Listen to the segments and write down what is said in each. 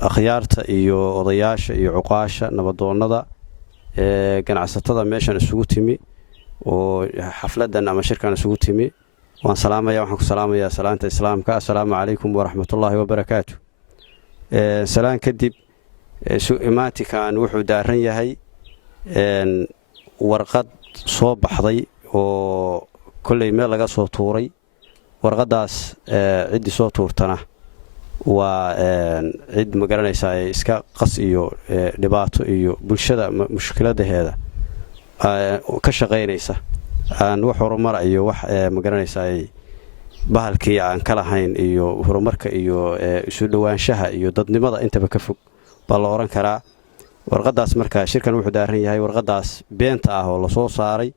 akhyaarta iyo odayaasha iyo cuqaasha nabadoonnada ganacsatada meeshan isugu timi oo xafladan ama shirkan isugu timi waan salaamaya waxaan ku salaamayaa salaanta islaamka assalaamu calaykum waraxmatullaahi wabarakaatu salaan kadib imaantikan wuxuu daaran yahay warqad soo baxday oo kolley meel laga soo tuuray warqadaas ciddii soo tuurtana waa cid ma garanaysaa ay iska qas iyo dhibaato iyo bulshada mushkiladaheeda ka shaqaynaysa aan wax horumar iyo wax ma garanaysaa ay bahalkii aan ka lahayn iyo horumarka iyo isu dhawaanshaha iyo dadnimada intaba ka fog baa la oran karaa warqadaas marka shirkan wuxuu daaran yahay warqadaas beenta ah oo la soo saaray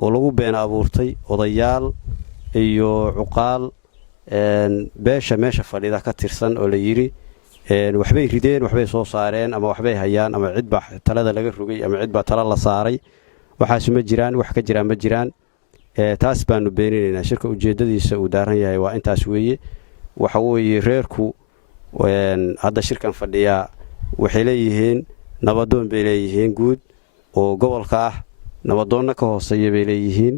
oo lagu been abuurtay odayaal iyo cuqaal beesha meesha fadhida ka tirsan oo la yiri waxbay rideen waxbay soo saareen ama waxbay hayaan ama cid baa talada laga rogay ama cid baa tala la saaray waxaas ma jiraan wax ka jiraan ma jiraan taas baanu beeninaynaa shirka ujeedadiisa uu daaran yahay waa intaas weeye waxa weeye reerku hadda shirkan fadhiya waxay leeyihiin nabadoon bay leeyihiin guud oo gobolka ah nabadoonna ka hooseeya bay leeyihiin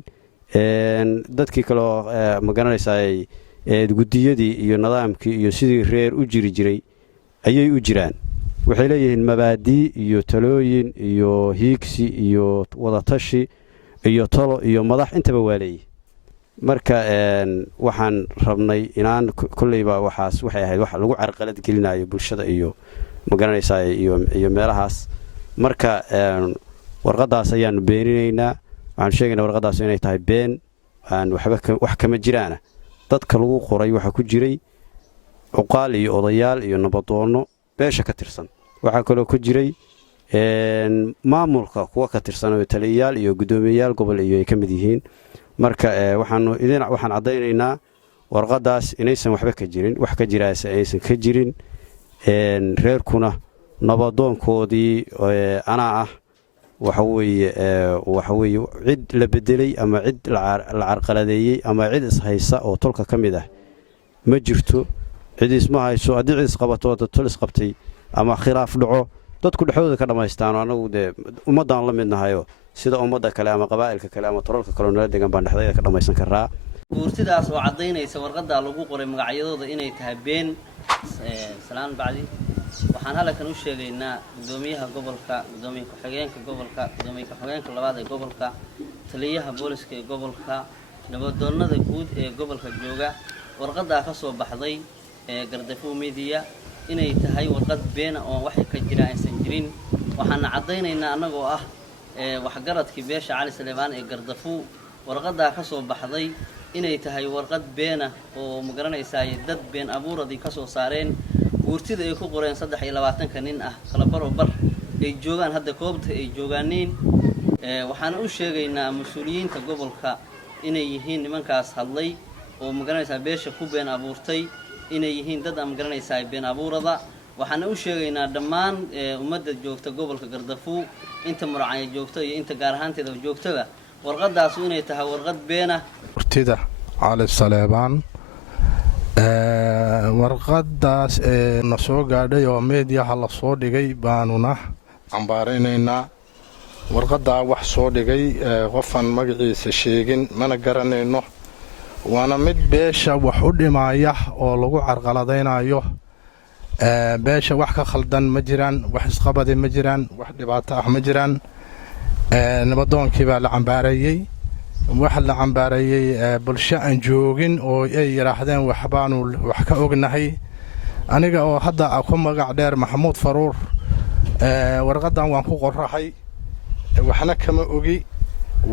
dadkii kaloo ma garanaysaa gudiyadii iyo nidaamkii iyo sidii reer u jiri jiray ayay u jiraan waxay leeyihiin mabaadii iyo talooyin iyo hiigsi iyo wadatashi iyo talo iyo madax intaba waa leeyihin marka waxaan rabnay inaan kolleyba waxay ahayd wax lagu carqalad gelinayo bulshada iyo ma garanaysaa iyo meelahaas marka warqadaas ayaanu beeninaynaa waxaanu sheegaynaa warqadaas inay tahay been aan wax kama jiraana dadka lagu qoray waxa ku jiray cuqaal iyo odayaal iyo nabadoonno beesha ka tirsan waxaa kaloo ku jiray maamulka kuwa ka tirsan oo taliyayaal iyo guddoomiyeyaal gobol iyo ay ka mid yihiin marka waxaan caddaynaynaa warqadaas inaysan waxba ka jirin wax ka jiraase aysan ka jirin reerkuna nabadoonkoodii anaa ah waxa weeye cid la bedelay ama cid la carqaladeeyey ama cid ishaysa oo tolka ka mid ah ma jirto cid isma hayso haddii cid isqabato dad tol isqabtay ama khilaaf dhaco dadku dhexdooda ka dhammaystaano annagu dee ummaddaan la mid nahayo sida ummadda kale ama qabaa'ilka kale ama tolalka kale oo nala degan baan dhexdayda ka dhammaysan karaa guurtidaas oo caddaynaysa warqaddaa lagu qoray magacyadooda inay tahay been salaan bacdi waxaan halkan u sheegaynaa gudoomiyaha gobolka gudoomiye ku-xigeenka gobolka gudoomiye ku-xigeenka labaad ee gobolka taliyaha booliska ee gobolka nabadoonnada guud ee gobolka jooga warqaddaa ka soo baxday ee Gardafuul Media inay tahay warqad been oo wax ka jira aysan jirin waxaana caddaynaynaa annagoo ah waxgaradkii beesha Cali Saleebaan ee Gardafuul warqaddaa ka soo baxday inay tahay warqad been oo ma garanaysaa dad been abuuradii ka soo saareen guurtida ay ku qoreen 23 nin ah kala barobar ay joogaan hadda koobta ay joogaaniin waxaan u sheegaynaa mas'uuliyiinta gobolka inay yihiin nimankaas hadlay oo ma garanaysaa beesha ku been abuurtay inay yihiin dad ma garanaysaa been abuurada waxaan u sheegaynaa dhammaan ummadda joogta gobolka Gardafuul inta muracay joogto iyo inta gaar ahaanteeda joogtada warqadaas inay tahay warqad been ah guurtida Cali Saleebaan warqadaas na soo gaadhay oo meediyaha la soo dhigay baanuna cambaaraynaynaa warqadaa wax soo dhigay qofan magaciisa sheegin mana garanayno waana mid beesha wax u dhimaaya oo lagu carqaladaynayo beesha wax ka khaldan ma jiraan wax isqabadi ma jiraan wax dhibaato ah ma jiraan nabadoonkii baa la cambaareeyey waxa la cambaareeyey bulsho aan joogin oo ay yiraahdeen waxbaanu wax ka ognahay aniga oo hadda ku magac dheer Maxamuud Faruur warqadan waan ku qorahay waxna kama ogi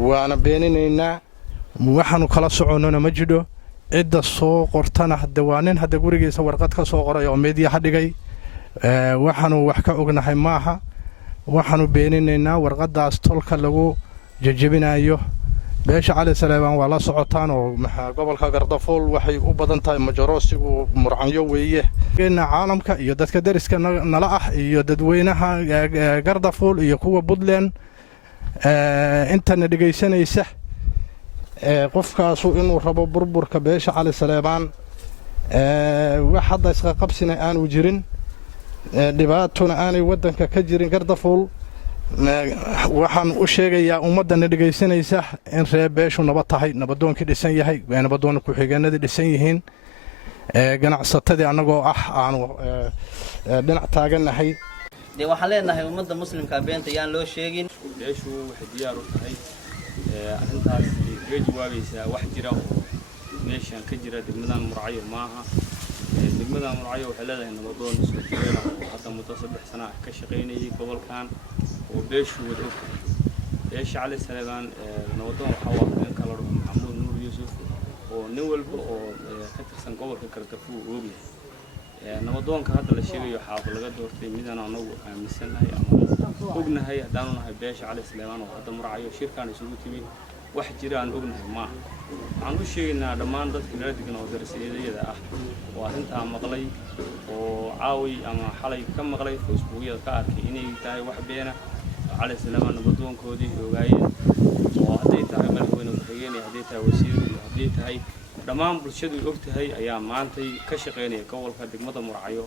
waana beeninaynaa waxaanu kala soconona ma jiro cidda soo qortana dawaanin hadda gurigiisa warqad ka soo qoray oo meediyaha dhigay waxaanu wax ka ognahay maaha waxaanu beeninaynaa warqadaas tolka lagu jajabinayo beesha Cali Saleebaan waa la socotaan oo gobolka Gardafuul waxay u badan tahay majaroosigu murcanyo weeye caalamka iyo dadka dariska nala ah iyo dadweynaha Gardafuul iyo kuwa Puntland intana dhageysanaysa qofkaasu inuu rabo burburka beesha Cali Saleebaan wax hadda iska qabsina aanu jirin dhibaatuna aanay waddanka ka jirin gardafuul waxaan u sheegayaa ummaddana dhegaysanaysa in reer beeshu nabad tahay, nabadoonkii dhisan yahay, nabadoonna ku-xigeenadii dhisan yihiin, ganacsatadii annagoo ah aanu dhinac taagannahay. dee waxaan leenahay ummadda muslimka beenta yaan loo sheegin. beeshu waxay diyaar u tahay arrintaas kaga jawaabaysaa wax jira oo meeshan ka jira degmadan Murcayo maaha. degmadan Murcayo waxay leedahay nabadoon isku jira oo hadda muddo 3 sano ka shaqaynayay gobolkan oo beeshu wada ogtahay. beesha Cali Saleebaan nabadoon waxa uu ahaa kala dhigay Maxamuud Nuur Yuusuf oo nin walba oo ka tirsan gobolka Gardafuul uu ogyahay. nabadoonka hadda la sheegayo xaafad laga doortay midana anagu aaminsanahay ama ognahay haddaanu nahay beesha Cali Saleebaan oo hadda Murcayo shirkaan isugu timi wax jira aan ognahay ma aan u sheegnaa dhammaan dadka nala degan oo darasiyeedayada ah oo arrintaa maqlay oo caawi ama xalay ka maqlay Facebook-yada ka arkay inay tahay wax beena Cali Saleebaan nabadoonkoodii ogaayeen oo hadday tahay madaxweyne ku-xigeen hadday tahay wasiir hadday tahay dhammaan bulshadu og tahay ayaa maantay ka shaqeynaya gobolka degmada Murcayo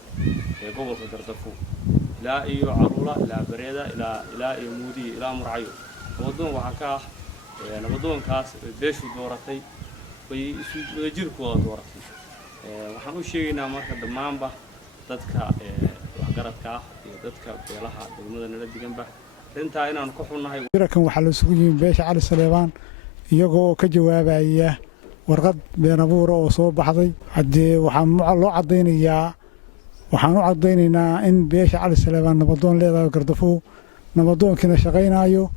ee gobolka Gardafuul ilaa iyo Caruula ilaa Bareeda ilaa iyo Muudi ilaa Murcayo nabadoon waxa ka ah nabadoonkaas beeshu dooratay way isu jirkooda dooratay. waxaan u sheegaynaa marka dhammaanba dadka waxgaradka ah iyo dadka beelaha degmada nala deganba inta inaan ku xunnahay. shirkan waxaa la isugu yimid beesha Cali Saleebaan iyagoo ka jawaabaya warqad been abuur oo soo baxday. haddii waxaan loo cadeynayaa waxaan u cadeynaynaa in beesha Cali Saleebaan nabadoon leedahay Gardafuul nabadoonkina shaqaynayo